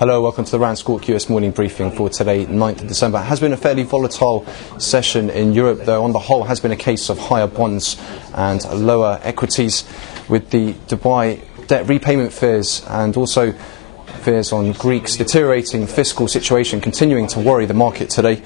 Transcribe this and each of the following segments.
Hello, welcome to the RANsquawk US morning briefing for today, 9th of December. It has been a fairly volatile session in Europe, though on the whole has been a case of higher bonds and lower equities, with the Dubai debt repayment fears and also fears on Greece's deteriorating fiscal situation continuing to worry the market today.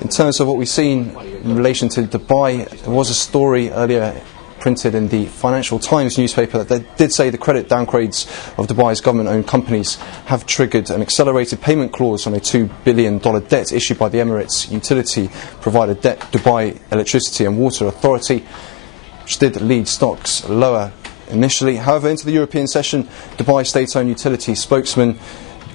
In terms of what we've seen in relation to Dubai, there was a story earlier printed in the Financial Times newspaper that did say the credit downgrades of Dubai's government-owned companies have triggered an accelerated payment clause on a $2 billion debt issued by the Emirates utility provider Dubai Electricity and Water Authority, which did lead stocks lower initially. However, into the European session, Dubai state-owned utility spokesman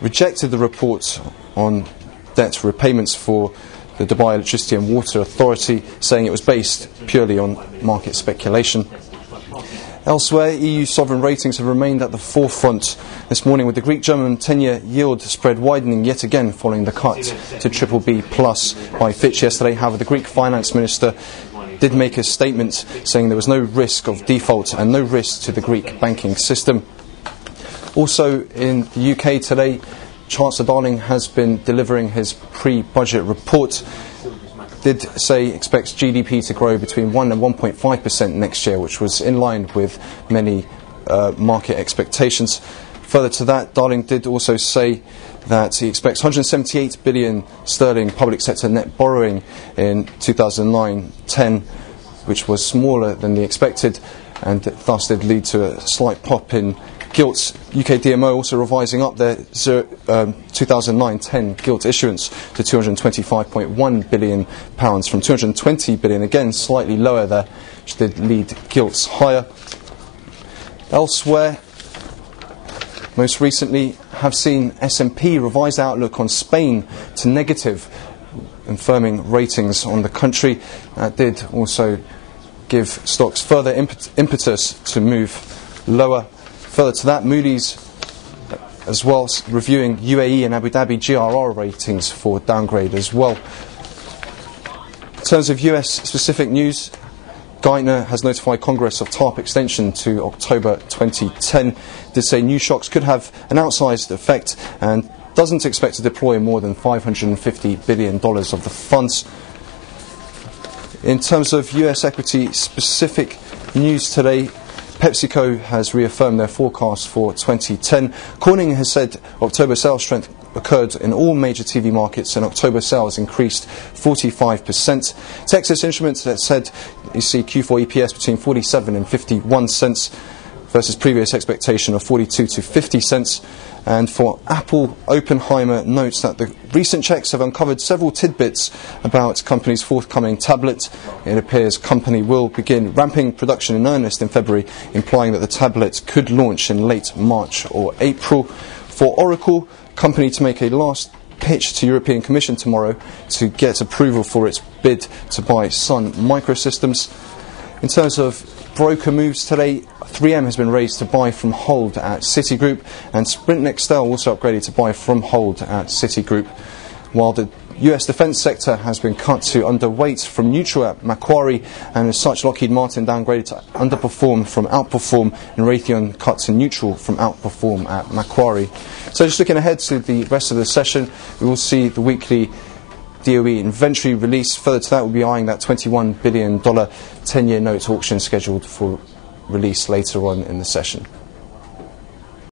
rejected the report on debt repayments for the Dubai Electricity and Water Authority, saying it was based purely on market speculation. Elsewhere, EU sovereign ratings have remained at the forefront this morning, with the Greek-German 10-year yield spread widening yet again following the cut to BBB+ by Fitch yesterday. However, the Greek finance minister did make a statement saying there was no risk of default and no risk to the Greek banking system. Also in the UK today, Chancellor Darling has been delivering his pre-budget report. Did say expects GDP to grow between 1 and 1.5% next year, which was in line with many market expectations. Further to that, Darling did also say that he expects 178 billion sterling public sector net borrowing in 2009-10, which was smaller than the expected, and thus did lead to a slight pop in gilts. UK DMO also revising up their 2009-10 gilt issuance to £225.1 billion from £220 billion, again slightly lower there, which did lead gilts higher. Elsewhere, most recently have seen S&P revise outlook on Spain to negative, confirming ratings on the country. That did also give stocks further impetus to move lower. Further to that, Moody's as well reviewing UAE and Abu Dhabi GRR ratings for downgrade as well. In terms of US specific news, Geithner has notified Congress of TARP extension to October 2010. Did say new shocks could have an outsized effect and doesn't expect to deploy more than $550 billion of the funds. In terms of US equity specific news today, PepsiCo has reaffirmed their forecast for 2010. Corning has said October sales strength occurred in all major TV markets, and October sales increased 45%. Texas Instruments has said you see Q4 EPS between 47 and 51 cents versus previous expectation of 42 to 50 cents. And for Apple, Oppenheimer notes that the recent checks have uncovered several tidbits about company's forthcoming tablet. It appears company will begin ramping production in earnest in February, implying that the tablet could launch in late March or April. For Oracle, company to make a last pitch to European Commission tomorrow to get approval for its bid to buy Sun Microsystems. In terms of broker moves today, 3M has been raised to buy from hold at Citigroup, and Sprint Nextel also upgraded to buy from hold at Citigroup, while the US defence sector has been cut to underweight from neutral at Macquarie, and as such Lockheed Martin downgraded to underperform from outperform, and Raytheon cut to neutral from outperform at Macquarie. So just looking ahead to the rest of the session, we will see the weekly DOE inventory release. Further to that, we'll be eyeing that $21 billion 10-year note auction scheduled for release later on in the session.